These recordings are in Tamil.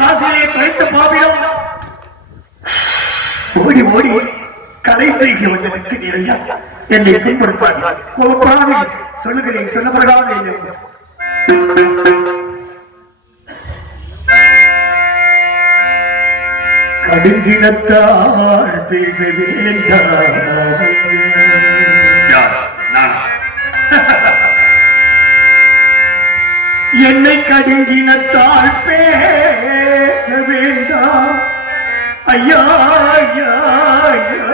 காசிலே தொலைத்த பாவிடம் ஓடி ஓடி கலை நீக்கி வந்து நிற்கிறீரையா என்னை துன்படுத்தாதே கோபப்படாதே. சொல்லுகிறேன் சொன்ன பிறகாத என்னை கடுஞ்சினத்தால் பேச வேண்டாம். என்னை கடுஞ்சினத்தால் பேச வேண்டாம் ஐயா ஐயா ஐயா.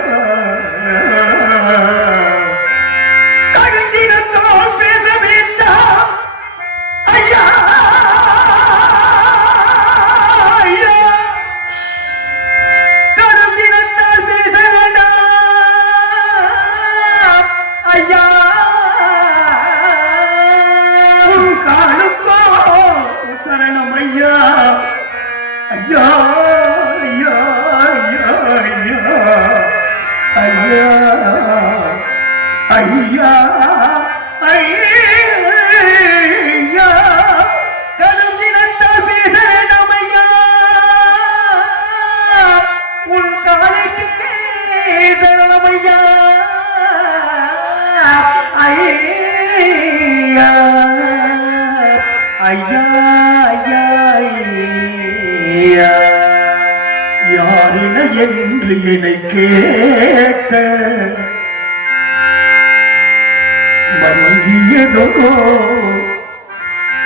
மங்கியதோ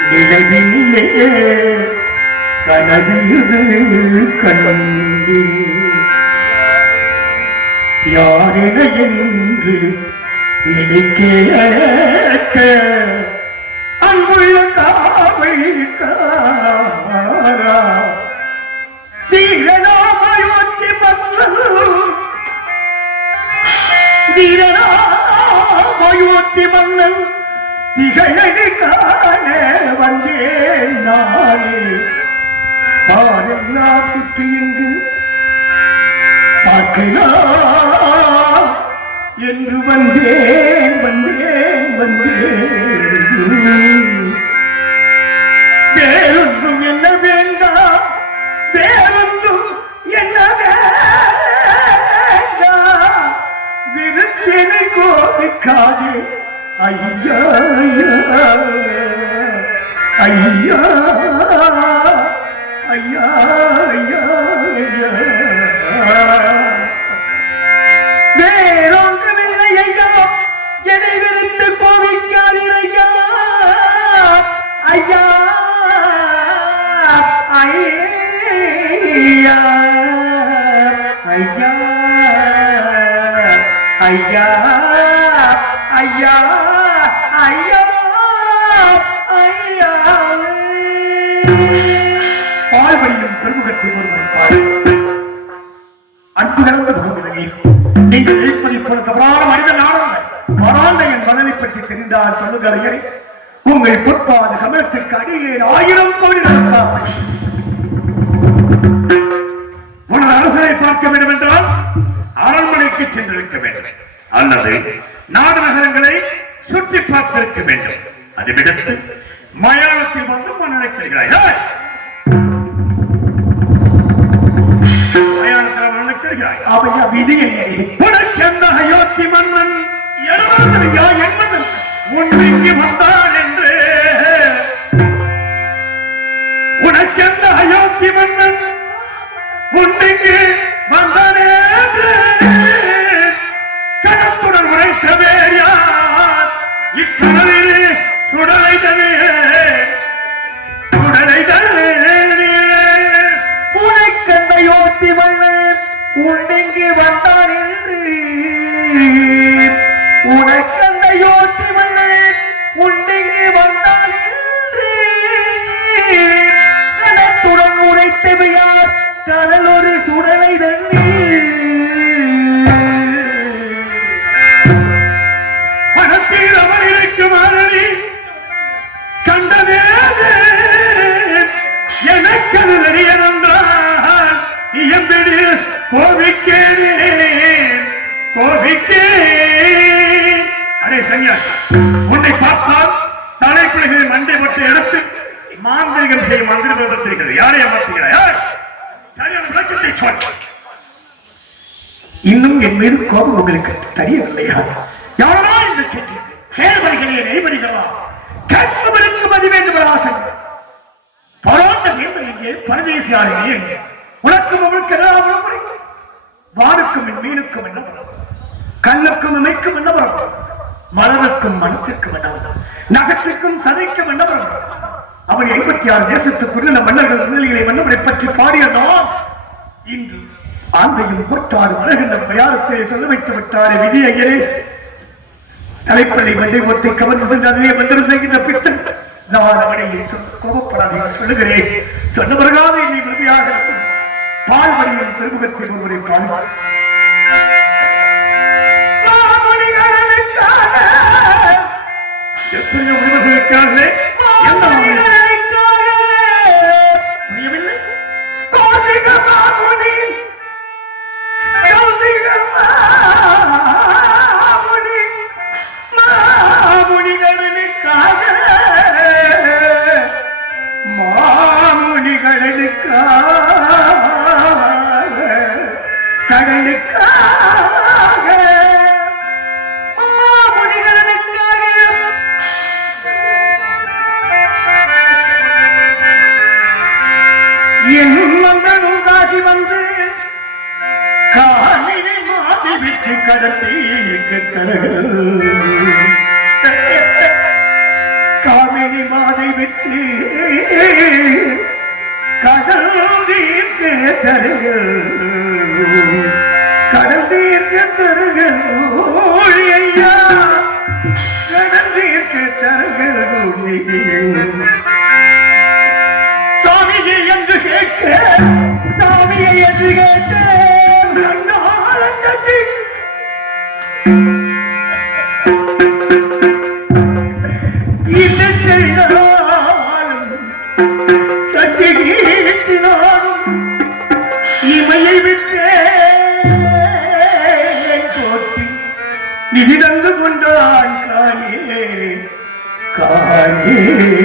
நிலவிலே கனவியுது கண்டி யாரின என்று இடிக்கேட்ட அன்புள்ள காவல்காரா? தீரனாமயோத்தி மன்னல் தீரனா தீரனாமயோத்தி மன்னன் திகழடி காண வந்தேன் நானே. பாரெல்லாம் சுற்றி இங்கு பார்க்கலாம். என்று வந்தேன் வந்தேன். கருமுகத்தை திருமுகத்தை அன்பு கலந்த முகமிதையே நீங்கள் நினைப்பதைப் போல தவறான மனிதன் நானல்ல வராண்ட என் மனதை பற்றி தெரிந்தால் சொல்லுங்கள் ஐயரே. உங்கள் பொற்பாத கமலத்திற்கு அடியே ஆயிரம் கோடி நடத்தார் உனது அரசனை பார்க்க வேண்டும் என்றால் அரண்மனைக்கு சென்றிருக்க வேண்டும். அல்லது நாடு நகரங்களை சுற்றி பார்த்திருக்க வேண்டும். அதை விடுத்து மயானத்தில் வந்து மன்னரை அவையா விதியை உனக்கு எந்த அயோத்தி மன்னன் இளவரசனையா என் மன்னன் உண்மைக்கு வந்தான் என்று. உனக்கு எந்த அயோத்தி மன்னன் உண்மைக்கு கோபிக்கிறேன் கோபிக்கிறேன். அடே சன்னியாசி உன்னை பார்த்தால் தலைப்பிள்ளைகளை மண்டை மட்டும் எடுத்து மாந்திரிகம் செய்யும் மந்திரம் இருக்கிறது. யாரை அமர்த்துகிறாய் சரியான விளக்கத்தை சொல். இன்னும் என் மீது கோபம் உங்களுக்கு தெரியவில்லையா யாரா இந்த கேட்டிருக்கு நேர்வழிகளே நெய்வழிகளா கேட்பவருக்கு மதி வேண்டும் ஆசை. பரோண்ட வேந்தன் எங்கே? பரதேசியாரே எங்கே? உனக்கும் அவளுக்கு என்ன முறை வானுக்கும் என் மீனுக்கும் என்ன கண்ணுக்கும் இமைக்கும் என்ன வரும் மலருக்கும் மனத்திற்கும் என்ன வரும்? நகத்திற்கும் சதைக்கும் என்ன வரும் அவன் ஐம்பத்தி ஆறு தேசத்துக்குள்ள மன்னர்கள் முன்னிலைகளை மன்னவரை பற்றி பாடிய நாம் இன்று ஆந்தையும் கொற்றாறு வருகின்ற பிரயாணத்தை சொல்ல வைத்து விட்டாரே விதி ஐயரே தலைப்பள்ளி வண்டை ஒத்தை கவர்ந்து சென்று அதிலே மந்திரம் செய்கின்ற பித்தன் நான் அவனை கோபப்படாதே சொல்லுகிறேன். சொன்ன பிறகாக என்னை உறுதியாக பால்வடியின் திருமுகத்தில் ஒருவரை பால் எத்தனையோ உறவுகளுக்காகவே என்ன கடத்தீர்க்கு தருகள் காமினி மாதை விட்டு கடல் தீர்க்க தருகள். ஓடி ஐயா கடல் தீர்க்க தருகள் ஓடி சாமியை என்று கேட்க சாமியை என்று கேட்க கண்ணாரஞ்சத்தி காணே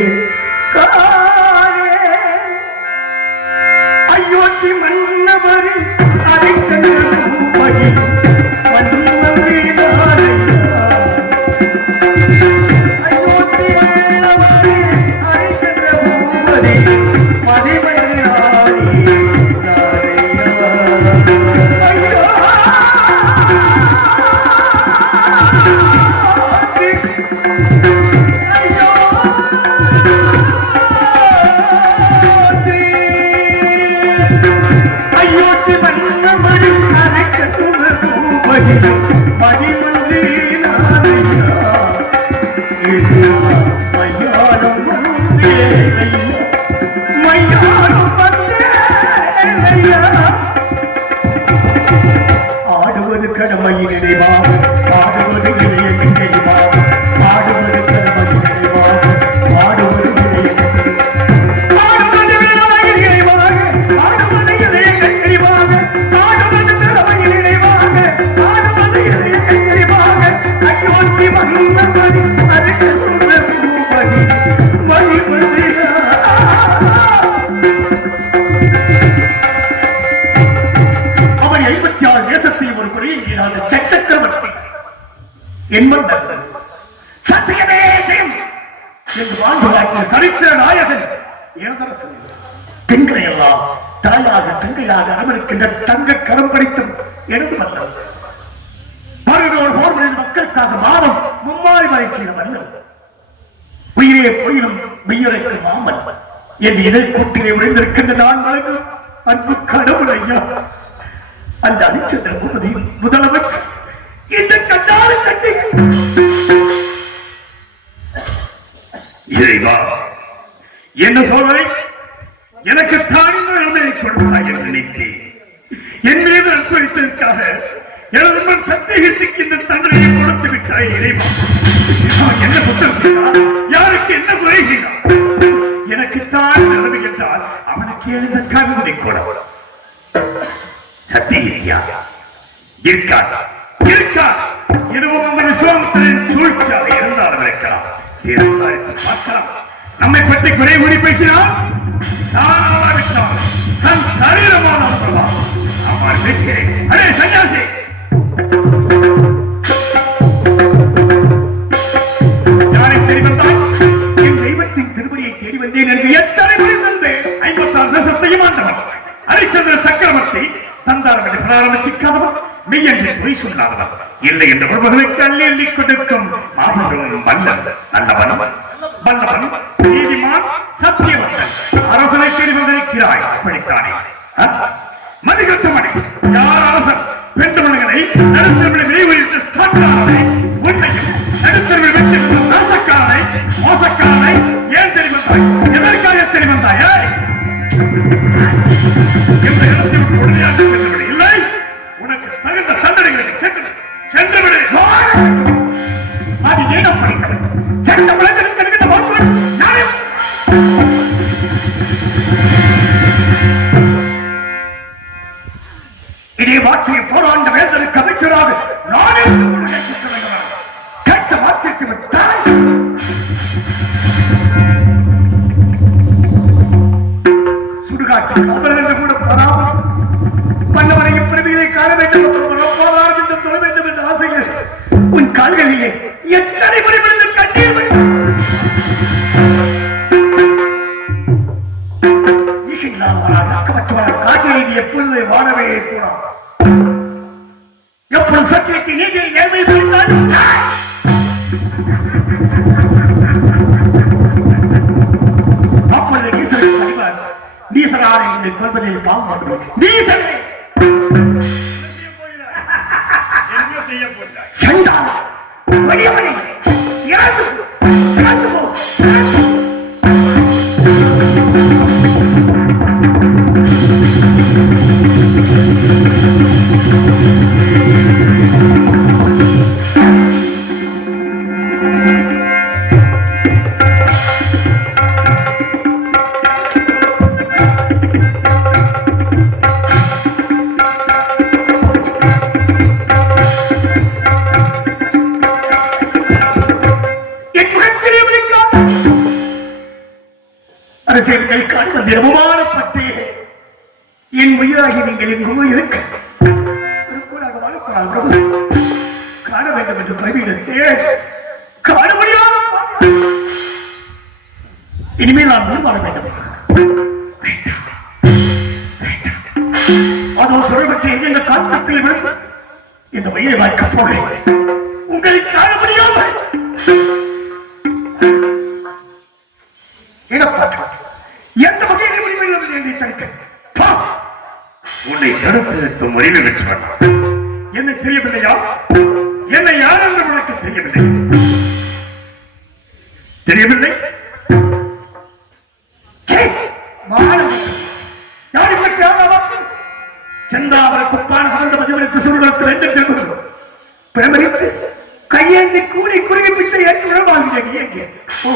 என் இதை கூட்டிலே உடைந்திருக்கின்ற நான் வழங்கும் அன்பு கடவுள் ஐயா. அந்த அரிச்சந்திர பூபதியின் முதலமைச்சர் இந்த சண்டாள சட்டை இறைவா என்ன சொல்றேன்? எனக்கு தான் நிலைமையை கொடுத்தாய் என்று நினைத்தேன். என் மீது அர்ப்பணித்ததற்காக எனது சத்தியத்துக்கு இந்த தண்டனையை கொடுத்து விட்டாய் இறைவா. என்ன குற்றம் செய்தான் யாருக்கு என்ன குறை செய்தான் எனக்குத்தான் நிலைமை என்றால் அவனுக்கு எழுந்த கவிதை கொட சத்தியத்யா இருக்காது இருக்காது இதுவும் நம்ம விஸ்வாமித்திரின் சூழ்ச்சியாக இருந்தாலும் இருக்கலாம். தீரசாரித்து பார்க்கலாம். நம்மை பற்றி குறை மொழி பேசினால் தானாவிட்டால் தன் சரீரமான அவர் பேசுகிறேன். அரே சன்னியாசி! யாரை தெரிவந்தாய் திருப்பதியை தேடி வந்தேன் என்று எத்தனை முறை சொல்வேன் ஐம்பத்தாறு தேசத்தையும் ஆண்டவன் ஹரிச்சந்திர சக்கரவர்த்தி தந்தாரம் என்று பிராரம்பிச்சிக்காதவன் மெய் என்று பொய் சொல்லாதவன் இல்லை என்று ஒருவர்களுக்கு அள்ளி அள்ளி கொடுக்கும் மாபெரும் வல்லன் நல்லவன் வல்லவன் நீதிமான் சத்தியவன் அரசனை தேடி வந்திருக்கிறாய் அப்படித்தானே? மதிகட்டமணி யார் அரசன்? பெண் மனிதனை நடுத்தரவில் விளைவித்து சாக்காரனை உண்மையும் நடுத்தரவில் வெற்றி நாசக்காரனை மோசக்காரனை ஏன் எதற்காக தெரிவந்தாய் இந்த இடத்தை விட்டு உடனடியாக சென்றுவிடு இல்லை. உனக்கு தகுந்த தண்டனைகளை சென்று சென்றுவிடு. அது ஏனோ படித்தவன். சட்ட விளக்கெடுக்க நானே இதே வார்த்தையை போராண்ட வேந்தனுக்கு அமைச்சராக நானே கேட்ட வார்த்தைக்கு கால்களிலே எத்தனை முறை விழுந்து கண்ணீர்? ஈகை இல்லாதவனாக அக்கமற்றவனாக காட்சி நீதி எப்பொழுது வாழவே கூடாது எப்பொழுது சத்தியத்தை நீதியை நேர்மை புரிந்தாலும் அப்பொழுது நீசனை அறிவார் நீசனார் என்னை கொள்வதில் பாவம் செய்ய போகிறாய். Pretty, pretty. காண வேண்டும் என்று பிரவிடத்தே காண முடியாத இனிமேல் நான் உயிர் வாழ வேண்டும். அதோ சுடப்பட்டு எங்கள் காத்தத்தில் விழுந்து இந்த உயிரை வாய்க்கப் போகிறேன். உங்களை காண முடியாமல் எந்த வகையில் முடிவில் என்னை தடுக்க? உன்னை தடுத்து நிறுத்தும் உரிமை பெற்றவன் என்ன தெரியவில்லையா? என்னை யார் என்று உனக்கு தெரியவில்லை. தெரியவில்லை? சீ! மானம்! செந்தாவர குப்பான சுமந்த பதிவனுக்கு சுருளத்து வேண்டும் திரும்புகிறோம் பிரமரித்து கையேந்தி கூலி குறுகி பிச்சை ஏற்றுடன் வாழ்கிறேன் எங்கே? ஓ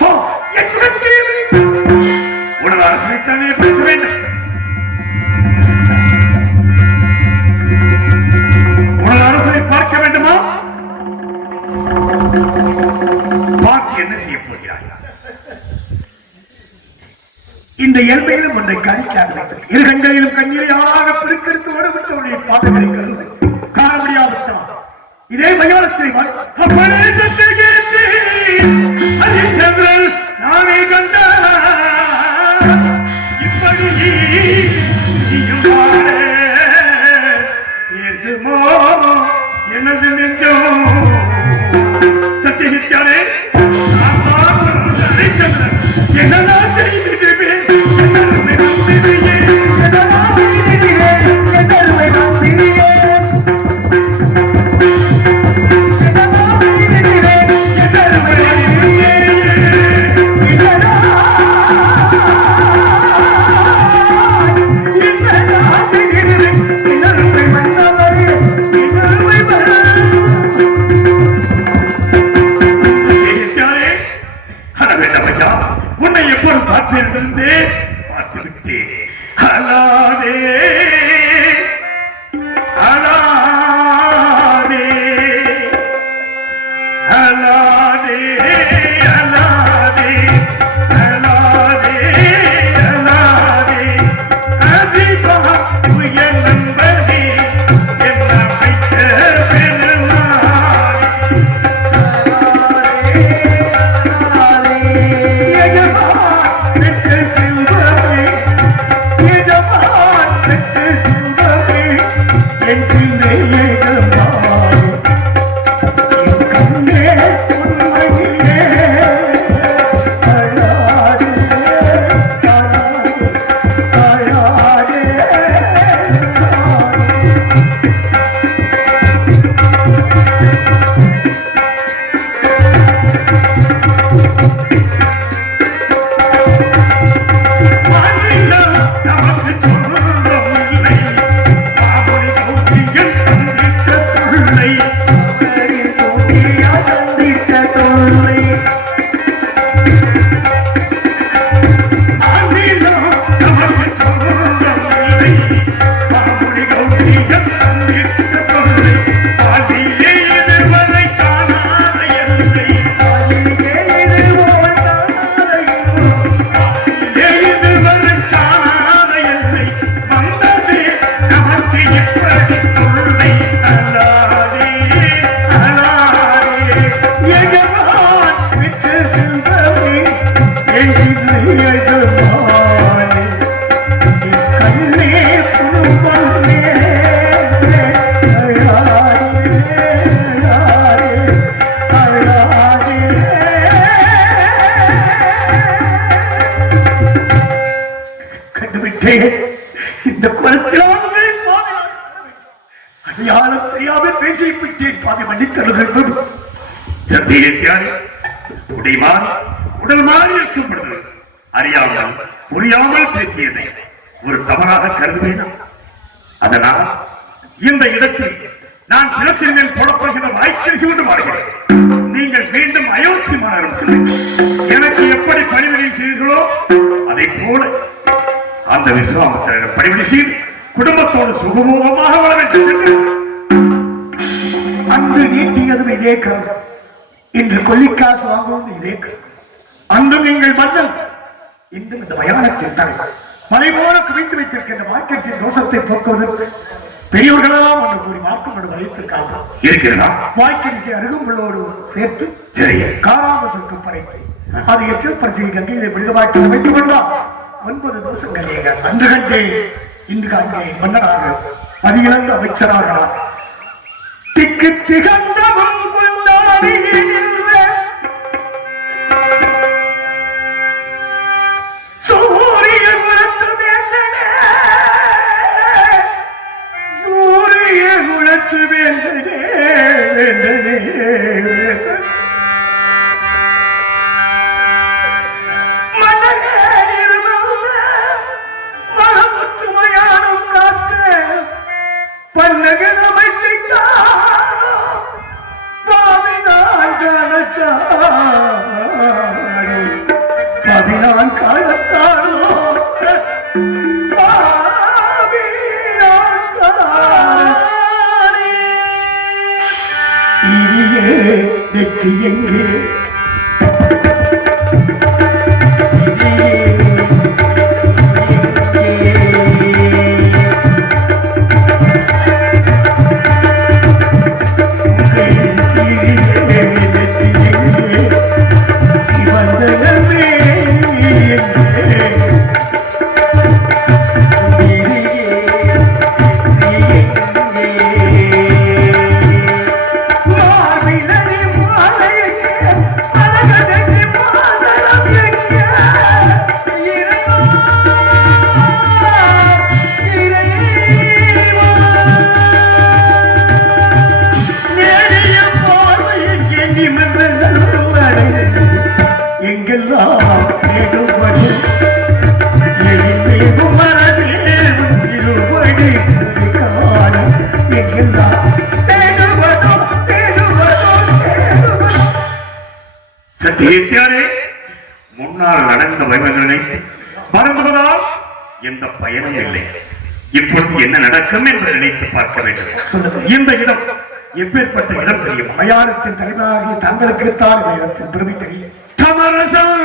ஓ என் முகத்திலே விழி- உனது அரசனைத்தானே வேண்டும். பார்த்து என்ன செய்ய போகிறாய்? இந்த எல்மையிலும் ஒன்றை கணிக்காக வைத்தது. இரு கண்களிலும் கண்ணீரை ஆளாக பெருக்கெடுத்து ஓடவிட்டவருடைய பாதங்களை கருது காண முடியாவிட்டான் இதே மயானத்தில் வாழ் நானே கண்ட எனது நெஞ்சம் சத்தியகித்யானே Amen. குடும்பத்தோடு சுகமோகமாக சென்று அன்று நீட்டியதும் இதே கருண் இன்று கொல்லிக்காசு வாங்குவது இதே கருண் அன்றும் நீங்கள் மன்னன் இன்றும் இந்த மயானத்தின் தலைவர். மலை போல குவித்து வைத்திருக்கின்ற வாக்கரிசியின் தோஷத்தை போக்குவதற்கு பெரியவர்களெல்லாம் ஒன்று கூடி மார்க்கம் வைத்திருக்காங்க இருக்கிறதா? வாய்க்கரிசி அருகம்புள்ளோடு சேர்த்து சரி. காராம சுட்டு படைத்து அது எச்சில் பரிசை கங்கையிலே விடுதமாக்கி சமைத்துக் கொண்டார் ஒன்பது தோஷங்கள் ஏங்க அன்று கண்டே இன்று அங்கே மன்னராக மதியிழந்த அமைச்சராகிறார் திக்கு திகழ்ந்த கொண்டாடி சத்தியத்தியாரே முன்னால் நடந்த வைமங்கள் நினைத்து மறந்துவதால் எந்த பயனும் இல்லை. இப்பொழுது என்ன நடக்கும் என்று நினைத்து பார்க்க வேண்டும். இந்த இடம் எப்பேற்பட்ட இடம் தெரியுமா? மயானத்தின் தலைவராகிய தங்களுக்குத்தான் இந்த இடத்தின் பெருமை தெரியும். சமரசம்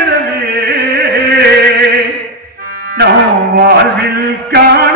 இடமே நாம் வாழ்வில் காண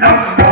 நம்